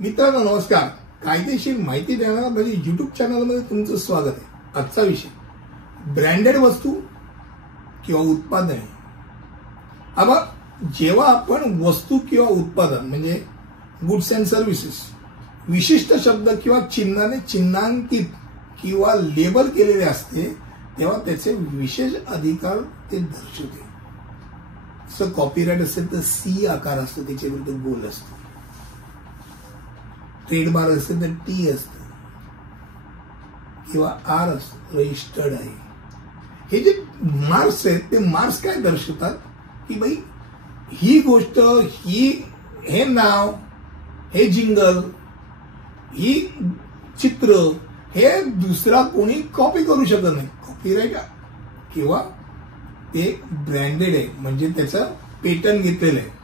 मित्रांनो नमस्कार. कायदेशीर माहिती देणाऱ्या माझ्या YouTube चॅनलमध्ये तुमचं स्वागत आहे. आजचा विषय ब्रँडेड वस्तू किंवा उत्पादने. आता जेव्हा आपण वस्तू किंवा उत्पादन म्हणजे गुड्स अँड सर्व्हिसेस विशिष्ट शब्द किंवा चिन्हाने चिन्हांकित किंवा लेबल केलेले असते तेव्हा त्याचे विशेष अधिकार ते दर्शवते. जसं कॉपीराइट असेल तर सी आकार असतो, त्याच्या विरुद्ध गोल असतो. ट्रेडमार्क असेल तर टी असतं किंवा आर असतं, रजिस्टर्ड आहे. हे जे मार्क्स आहेत ते मार्क्स काय दर्शवतात की भाई ही गोष्ट, हे नाव, हे जिंगल, ही चित्र हे दुसरा कोणी कॉपी करू शकत नाही. कॉपीराइट किंवा ते ब्रँडेड आहे म्हणजे त्याचं पेटंट घेतलेलं आहे.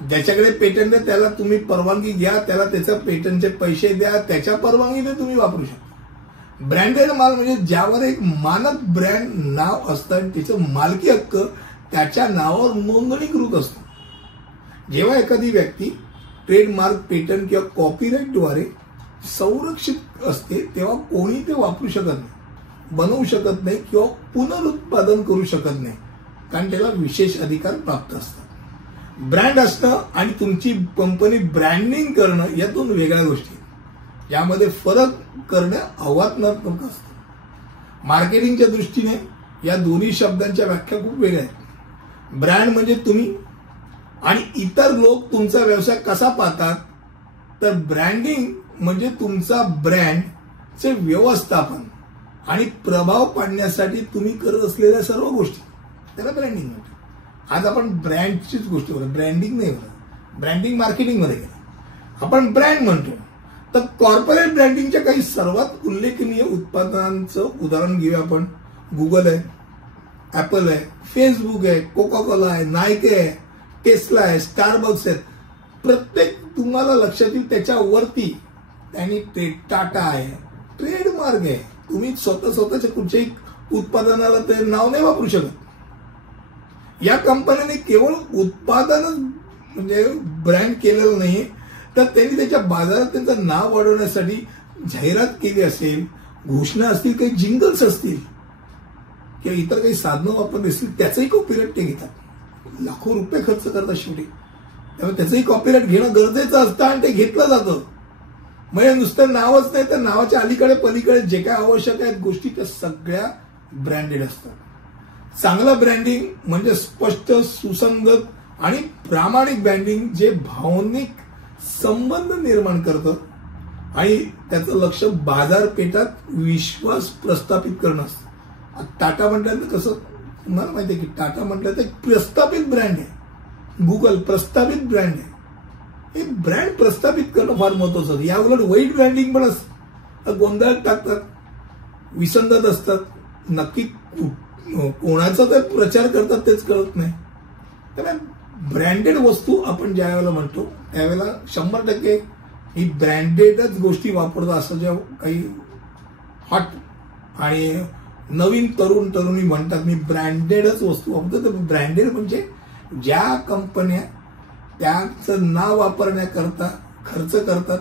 ज्याच्याकडे पेटंट आहे त्याला तुम्ही परवानगी घ्या, त्याला त्याच्या पेटंटचे पैसे द्या, त्याच्या परवानगीने तुम्ही वापरू शकता. ब्रँडेड माल म्हणजे ज्यावर एक मानक ब्रँड नाव असतं आणि त्याचं मालकी हक्क त्याच्या नावावर नोंदणीकृत असतो. जेव्हा एखादी व्यक्ती ट्रेडमार्क, पेटंट किंवा कॉपीराइटद्वारे संरक्षित असते तेव्हा कोणी ते वापरू शकत नाही, बनवू शकत नाही किंवा पुनरुत्पादन करू शकत नाही, कारण त्याला विशेष अधिकार प्राप्त असतात. ब्रँड असणं आणि तुमची कंपनी ब्रँडिंग करणं यातून वेगळ्या गोष्टी, यामध्ये फरक करणं आव्हानात्मक असतं. मार्केटिंगच्या दृष्टीने या दोन्ही शब्दांच्या व्याख्या खूप वेगळ्या आहेत. ब्रँड म्हणजे तुम्ही आणि इतर लोक तुमचा व्यवसाय कसा पाहतात, तर ब्रँडिंग म्हणजे तुमचा ब्रँडचे व्यवस्थापन आणि प्रभाव पाडण्यासाठी तुम्ही करत असलेल्या सर्व गोष्टी, त्याला ब्रँडिंग म्हणतात. आज आपण ब्रँडचीच गोष्ट करतो, ब्रँडिंग नाही म्हणत. ब्रँडिंग मार्केटिंग मध्ये गेलं, आपण ब्रँड म्हणतो. तर कॉर्पोरेट ब्रँडिंगच्या काही सर्वात उल्लेखनीय उत्पादनांचं उदाहरण घेऊया आपण. गुगल आहे, ऍपल आहे, फेसबुक आहे, कोका कोला आहे, नाईके आहे, टेस्ला आहे, स्टारबक्स आहेत. प्रत्येक तुम्हाला लक्षात येईल त्याच्यावरती त्यांनी टाटा आहे, ट्रेडमार्क आहे. तुम्ही स्वतःच्या कुठच्याही उत्पादनाला ते नाव नाही वापरू शकत. या कंपनीने केवळ उत्पादनच म्हणजे ब्रँड केलेलं नाही, तर त्यांनी त्याच्या बाजारात त्यांचं नाव वाढवण्यासाठी जाहिरात केली असेल, घोषणा असतील, काही जिंगल्स असतील किंवा इतर काही साधनं वापरली असतील, त्याचंही कॉपीराइट ते घेतात. लाखो रुपये खर्च करतात शेवटी, त्यामुळे त्याचंही कॉपीराइट घेणं गरजेचं असतं आणि ते घेतलं जातं. म्हणजे नुसतं नावच नाही तर नावाच्या अलीकडे पलीकडे जे काय आवश्यक आहेत गोष्टी त्या सगळ्या ब्रँडेड असतात. चांगलं ब्रँडिंग म्हणजे स्पष्ट, सुसंगत आणि प्रामाणिक ब्रँडिंग जे भावनिक संबंध निर्माण करतं आणि त्याचं लक्ष बाजारपेठात विश्वास प्रस्थापित करणं असतं. टाटा म्हटलं कसं तुम्हाला माहिती आहे की टाटा म्हटलं तर प्रस्थापित ब्रँड आहे. गुगल प्रस्थापित ब्रँड आहे. हे ब्रँड प्रस्थापित करणं फार महत्वाचं. या उलट वाईट ब्रँडिंग पण गोंधळात टाकतात, विसंगत असतात, नक्की कोणाचा तर प्रचार करतात तेच कळत नाही. त्यामुळे ब्रँडेड वस्तू आपण ज्या वेळेला म्हणतो त्यावेळेला 100% ही ब्रँडेडच गोष्टी वापरतो असं ज्या काही हॉट आणि नवीन तरुणी म्हणतात मी ब्रँडेडच वस्तू वापरतो. तर ब्रँडेड म्हणजे ज्या कंपन्या त्याचं नाव वापरण्याकरता खर्च करतात,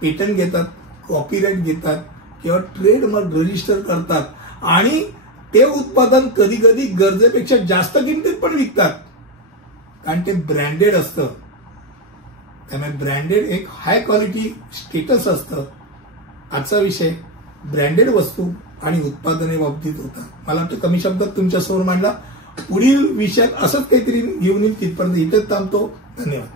पेटंट घेतात, कॉपीराइट घेतात किंवा ट्रेडमार्क रजिस्टर करतात आणि ते उत्पादन कधी कधी गरजेपेक्षा जास्त किमतीत पण विकतात, कारण ते ब्रँडेड असतं. त्यामुळे ब्रँडेड एक हाय क्वालिटी स्टेटस असतं. आजचा विषय ब्रँडेड वस्तू आणि उत्पादने बाबतीत होता. मला वाटतं कमी शब्दात तुमच्यासमोर मांडला. पुढील विषयात असंच काहीतरी घेऊन येईल. तिथपर्यंत इथेच थांबतो. धन्यवाद.